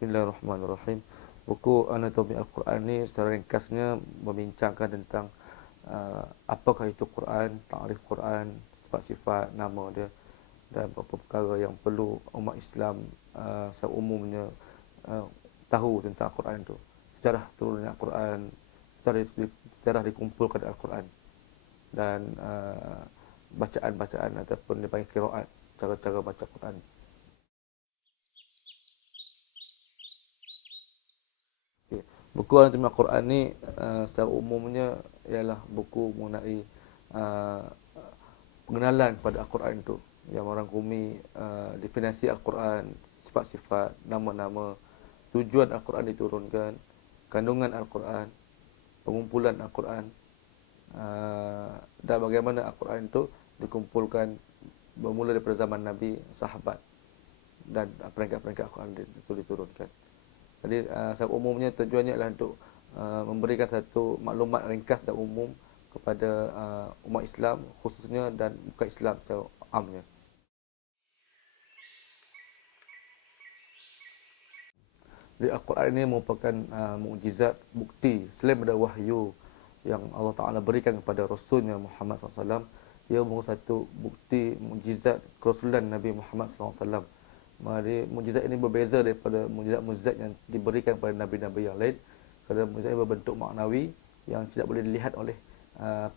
Bismillahirrahmanirrahim. Buku Anatomi Al-Quran ni secara ringkasnya membincangkan tentang apakah itu Quran, takrif Quran, sifat-sifat, nama dia dan beberapa perkara yang perlu umat Islam secara umumnya uh, tahu tentang Al-Quran itu. Sejarah turunnya Al-Quran, sejarah dikumpulkan Al-Quran dan bacaan-bacaan ataupun dipanggil qiraat, cara-cara baca Quran. Okay. Buku Anatomi Al-Quran ni secara umumnya ialah buku mengenai uh, pengenalan pada Al-Quran itu, yang merangkumi definisi Al-Quran, sifat-sifat, nama-nama, tujuan Al-Quran diturunkan, kandungan Al-Quran, pengumpulan Al-Quran, dan bagaimana Al-Quran itu dikumpulkan bermula daripada zaman Nabi, sahabat dan peringkat-peringkat Al-Quran itu diturunkan. Jadi secara umumnya tujuannya adalah untuk memberikan satu maklumat ringkas dan umum kepada umat Islam khususnya dan bukan Islam secara amnya. Jadi Al-Quran ini merupakan mukjizat, bukti selain daripada wahyu yang Allah Ta'ala berikan kepada Rasulnya Muhammad SAW. Ia merupakan satu bukti mukjizat kerasulan Nabi Muhammad SAW. Jadi mukjizat ini berbeza daripada mukjizat-mukjizat yang diberikan kepada Nabi-Nabi yang lain. Kerana mukjizat ini berbentuk maknawi yang tidak boleh dilihat oleh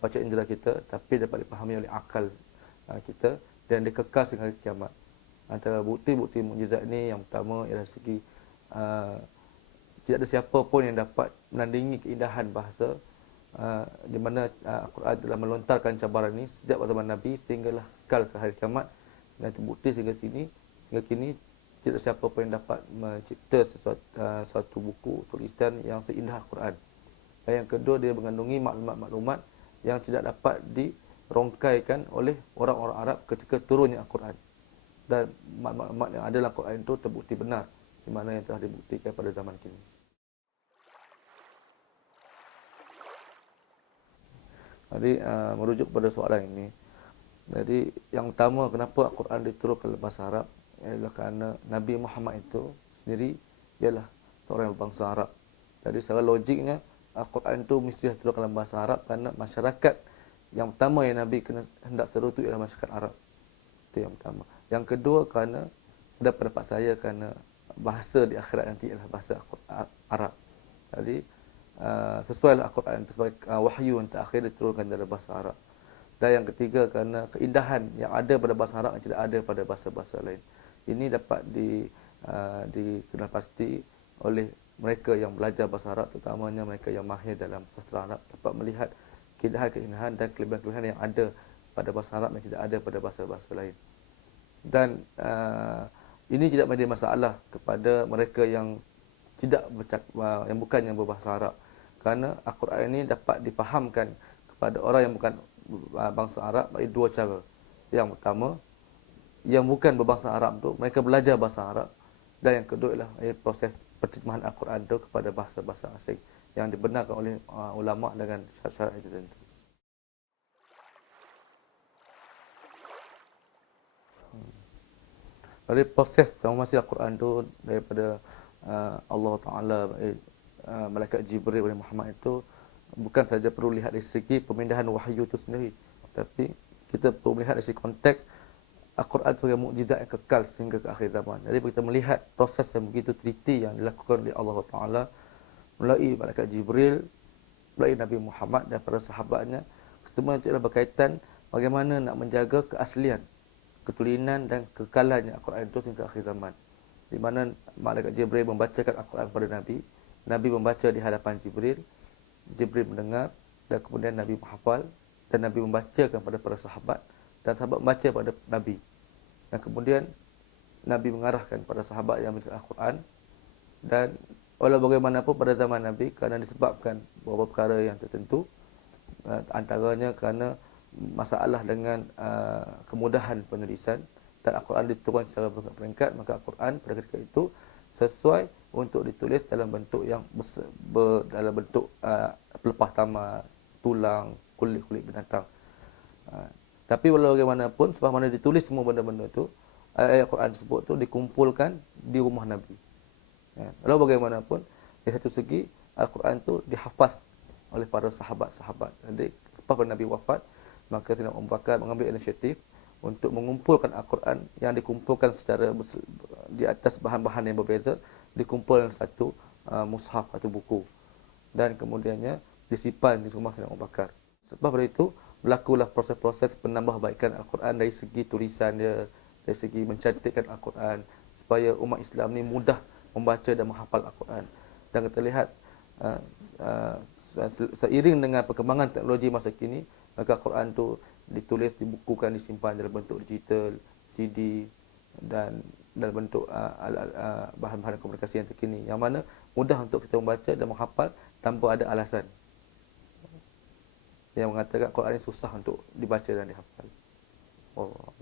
panca indera kita, tapi dapat dipahami oleh akal kita dan dikekal sehingga kiamat. Antara bukti-bukti mukjizat ini yang pertama ialah segi tidak ada siapa pun yang dapat menandingi keindahan bahasa di mana Al-Quran telah melontarkan cabaran ini sejak zaman Nabi sehinggalah kekal ke hari kiamat. Dan terbukti sehingga kini tidak siapa pun yang dapat mencipta suatu buku tulisan yang seindah Al-Quran. Dan yang kedua, dia mengandungi maklumat-maklumat yang tidak dapat dirongkaikan oleh orang-orang Arab ketika turunnya Al-Quran. Dan maklumat yang ada dalam Al-Quran itu terbukti benar sebagaimana yang telah dibuktikan pada zaman kini. Jadi merujuk pada soalan ini, jadi yang utama kenapa Al-Quran diturunkan dalam bahasa Arab ialah kerana Nabi Muhammad itu sendiri ialah seorang bangsa Arab. Jadi secara logiknya Al-Quran itu mesti diturunkan dalam bahasa Arab kerana masyarakat yang pertama yang Nabi kena hendak seru itu ialah masyarakat Arab. Itu yang pertama. Yang kedua, kerana pada pendapat saya kerana bahasa di akhirat nanti ialah bahasa Arab. Jadi sesuai Al-Quran sebagai wahyu yang terakhir diturunkan dalam bahasa Arab. Dan yang ketiga, kerana keindahan yang ada pada bahasa Arab yang tidak ada pada bahasa-bahasa lain. Ini dapat dikenal pasti oleh mereka yang belajar bahasa Arab, terutamanya mereka yang mahir dalam sastra Arab, dapat melihat keindahan dan kelebihan-kelebihan yang ada pada bahasa Arab yang tidak ada pada bahasa-bahasa lain. Dan ini tidak menjadi masalah kepada mereka yang tidak yang bukan yang berbahasa Arab, kerana Al-Quran ini dapat difahamkan kepada orang yang bukan bangsa Arab melalui dua cara. Yang pertama, yang bukan berbangsa Arab tu mereka belajar bahasa Arab, dan yang kedua ialah proses penterjemahan Al-Quran itu kepada bahasa-bahasa asing yang dibenarkan oleh ulama dengan syarat-syarat tertentu. Jadi proses transformasi Al-Quran itu daripada Allah Ta'ala malaikat Jibril kepada Muhammad itu bukan saja perlu lihat dari segi pemindahan wahyu itu sendiri, tapi kita perlu melihat dari segi konteks Al-Quran sebagai mukjizat yang kekal sehingga ke akhir zaman. Jadi kita melihat proses yang begitu teliti yang dilakukan oleh Allah Ta'ala melalui malaikat Jibril, melalui Nabi Muhammad dan para sahabatnya. Semua itu adalah berkaitan bagaimana nak menjaga keaslian, ketulinan dan kekalannya Al-Quran itu sehingga akhir zaman. Di mana malaikat Jibril membacakan Al-Quran kepada Nabi, Nabi membaca di hadapan Jibril, Jibril mendengar dan kemudian Nabi menghafal dan Nabi membacakan kepada para sahabat dan sahabat membaca pada Nabi. Dan kemudian Nabi mengarahkan pada sahabat yang membaca Al-Quran. Dan walau bagaimanapun pada zaman Nabi, kerana disebabkan beberapa perkara yang tertentu, antaranya kerana masalah dengan kemudahan penulisan dan Al-Quran diturunkan secara berperingkat, maka Al-Quran pada ketika itu sesuai untuk ditulis dalam bentuk yang dalam bentuk pelepah tamat, tulang, kulit-kulit binatang. Tapi walau bagaimanapun, sebab mana ditulis semua benda-benda itu, ayat Quran tersebut tu dikumpulkan di rumah Nabi. Ya. Lalu bagaimanapun, di satu segi Al-Quran itu dihafaz oleh para sahabat-sahabat. Jadi selepas Nabi wafat, maka Sayyidina Abu Bakar mengambil inisiatif untuk mengumpulkan Al-Quran yang dikumpulkan secara di atas bahan-bahan yang berbeza, dikumpulkan satu mushaf atau buku. Dan kemudiannya disimpan di rumah Sayyidina Abu Bakar. Sebab dari itu, berlakulah proses-proses penambahbaikan Al-Quran dari segi tulisan dia, dari segi mencantikkan Al-Quran, supaya umat Islam ni mudah membaca dan menghafal Al-Quran. Dan kita lihat seiring dengan perkembangan teknologi masa kini, maka Al-Quran tu ditulis, dibukukan, disimpan dalam bentuk digital, CD dan dalam bentuk bahan-bahan komunikasi yang terkini, yang mana mudah untuk kita membaca dan menghafal tanpa ada alasan yang mengatakan Al-Quran ini susah untuk dibaca dan dihafal. Oh.